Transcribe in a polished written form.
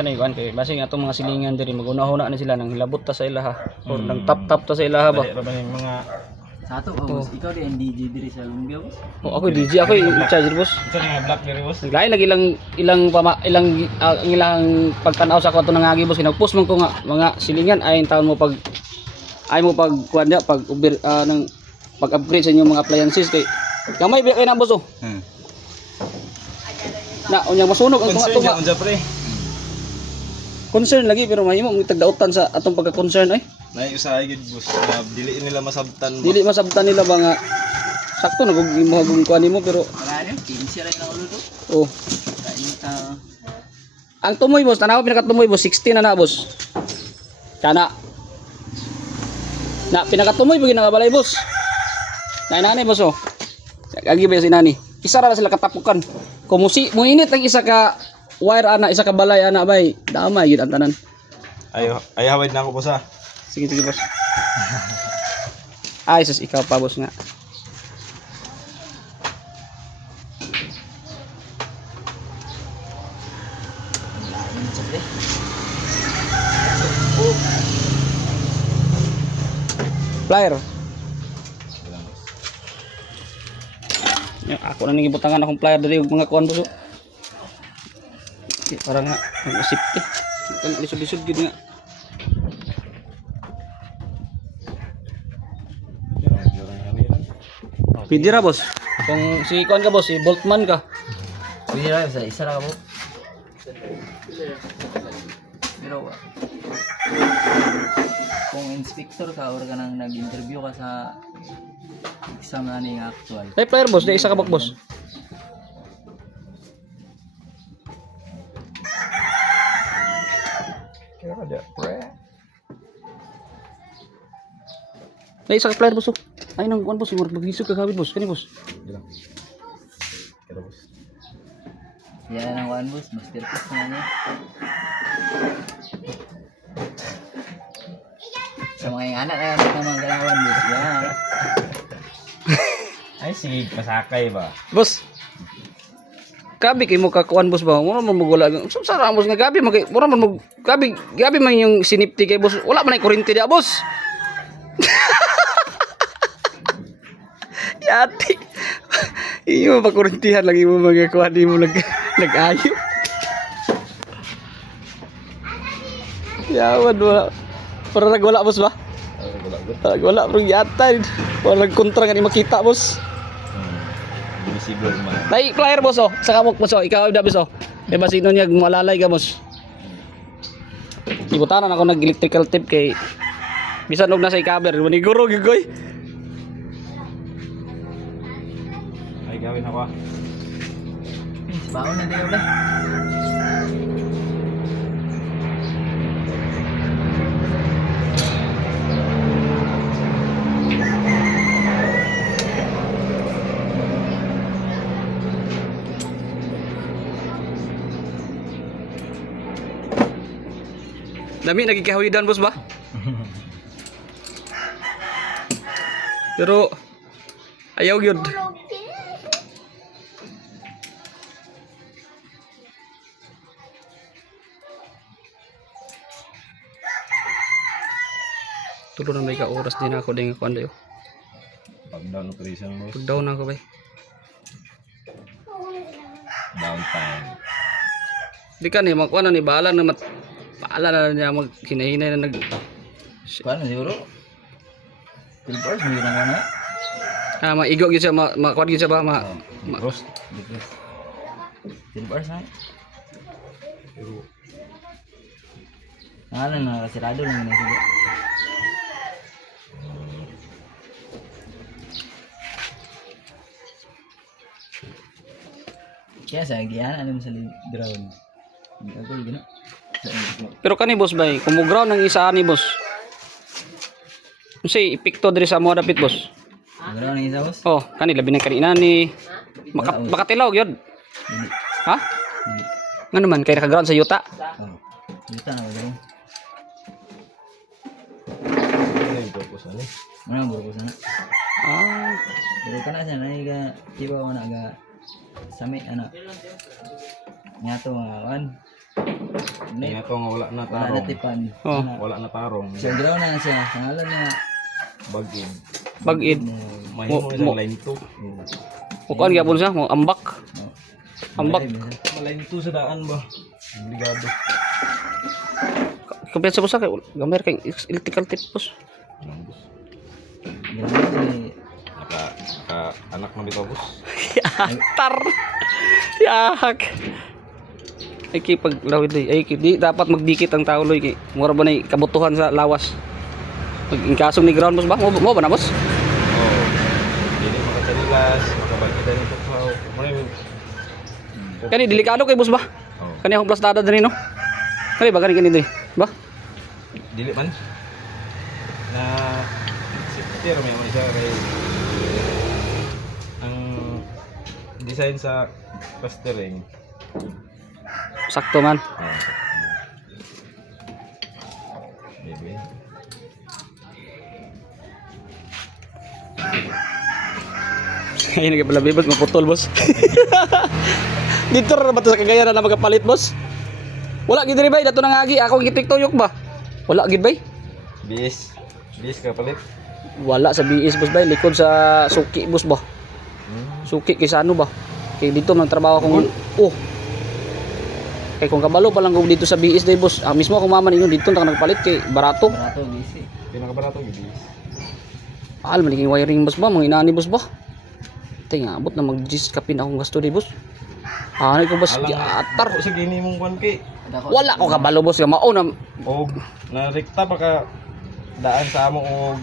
Tanay kuan kay base nga atong mga silingan diri magunahuna na sila nang hilabot ta sa ilaha or nang tap-tap ta sa ilaha ba. Dali ra ba yung mga Sa ato, boss. Ikaw di NDG diri sa Lumbia, boss. Oh, ako DJ ako yung charger boss. isa nga black diri boss. Naglay lagi ilang pagtanaw sa kwarto nangagi boss nagpost man ko nga mga silingan ay taon mo pag kuan niya pag ng pag-upgrade sa inyong mga appliances kay gamay ba kay na boss oh. Na unyang masunog ang Concern tunga unsa pre. concern lagi pero mahimo ang tagdautan sa atong pagka-concern ay. Nay usahay gid boss. Na dili nila masabtan. Dili masabtan nila ba nga sakto na kung imong kuan nimo pero Marami, 15 rin na ulo do. oh. Kain ta. Ang tumoy boss, tanaw pinakatumoy boss 16 na boss. Kana. Na pinakatumoy pag nakabalay boss. Nanay boss oh. Agi ba si nani? Isa ra sila katapukan. Kumusi mo init ang isa ka wire ana, isa ka balay ana bay. Damay gid ang tanan. Ay hawid na ako boss ha. Sige boss. Ay sus ikaw pa boss nga. Lain sa pre. Plier. Ako na nang ibutangan akong plier dali mga kuan boss. Para nga ang safety. Kan lisod-lisod gid nga. Pwede ra boss. Kung si kuan ka boss, si Boltman ka. Pwede ra sa isa ra ka mo. Pero kung inspector ka or ka nang nag-interview ka sa exam na ni nga actual. Ay plier boss, di isa ka bak boss. Kaya ada pre. Ay isa ka plier boss. Oh. Ay nang kuan boss, murag maglisod ka gawid boss. Kani boss. Bilang. Kaya boss. Yan ang one boss, masterpiece na niya. Sa mga yung anak na mga galawan boss, yan. Ay sige pasakay ba. Boss. Gabi kay mo kakuan boss ba? Mura man magwala. Sara boss nga gabi magay. Mura man mag gabi man yung sinipti kay boss. Wala man ay kuryente dia boss. Yati. Iyo pa kuryentihan lagi mo magakuan di mo nag-ayo. Yawan wala. Para nagwala boss ba? Wala bro yata. Wala kontra nga ni makita boss. Visible man. Nay flyer boss oh, sa kamok boss oh, ikaw da boss oh. May basino niya malalay ka boss. Ibutanan ako nag electrical tape kay bisan og nasa i-cover, maniguro gigoy. Ay gawin ako. Baon na tayo ulit. Dami nagkikahawidan boss ba? Pero ayaw gyud. Tulo na may ka oras din ako ding kuan dayo. Pag down operation boss. Pag down ako bay. Downtime. Di ka ni magkuan na ni bahala na bahala na niya mag hinahinay na nag Paano siguro? 12 hours, hindi na nga. maigo gyud siya makuan gyud siya ba Roast. 12 hours na. Ano na, sirado lang na siguro. Kaya sa agihan, ano mo sa ground? Ako gino. Pero kani boss bay, kumugraw ng isa ani boss. Unsay epekto diri sa mo dapit boss? Ground na isa boss? Oh, kani labi na kanina ni makatilaw gyud. Hindi. Ha? Hindi. Nga naman kay nakaground sa yuta. Oh. Dito na ba? Ano yung purpose ano? Ano bro ko sana? Ah, Pero kana sa nai ga tiba mo na ga sami ana. Nya to mga kan. Nga to nga wala na Wala na tarong. tipan. Oh. Wala na tarong. So, ginawa na siya. Pangalan niya. Bagin. Pag-id. Mahimo Mo- isang line 2. Kuan gyapon siya, mo ambak. Ambak. Line 2 sa daan ba? Obligado. Kumpiyansa boss kay gamay kay electrical tape boss. Anong boss? Ginawa si... Naka anak mo dito boss. Tar. Yak. Ay kay paglawid ay di dapat magdikit ang tao loy kay mura ba nay kabutuhan sa lawas. Pag inkasong ni ground boss ba? Mo ba na boss? Oh. Hindi makatalilas, makabalik tayo nito sa Kani delikado kay boss ba? Oh. Kani akong plastada diri no. Kani ba kani diri? Ba? Dili man. Na sifter may mo siya kay ang design sa plastering. Sakto man. Bebe. Ay nagpalabi boss maputol boss. Dito ra ba to sa Cagayan na magapalit boss? Wala gid diri bay dato nangagi ako gitiktuyok ba? Wala gid bay? BS. BS ka palit. Wala sa BS boss bay likod sa suki boss ba? Suki kay sa ano ba? Kay dito man trabaho akong oh. Kay kung kabalo pa lang ko dito sa BS day boss. Mismo akong mama ninyo dito ta nagpalit kay barato. Barato, busy. Pinakabarato BS. Al maliging wiring boss ba? Mga inaani boss ba? Tay nga abot na mag-gis kapin akong gasto di boss. Ano ko boss atar. Ako sa gini mong kwan kay. Wala ko kabalo boss, mao na Og na rekta pa ka daan sa amo og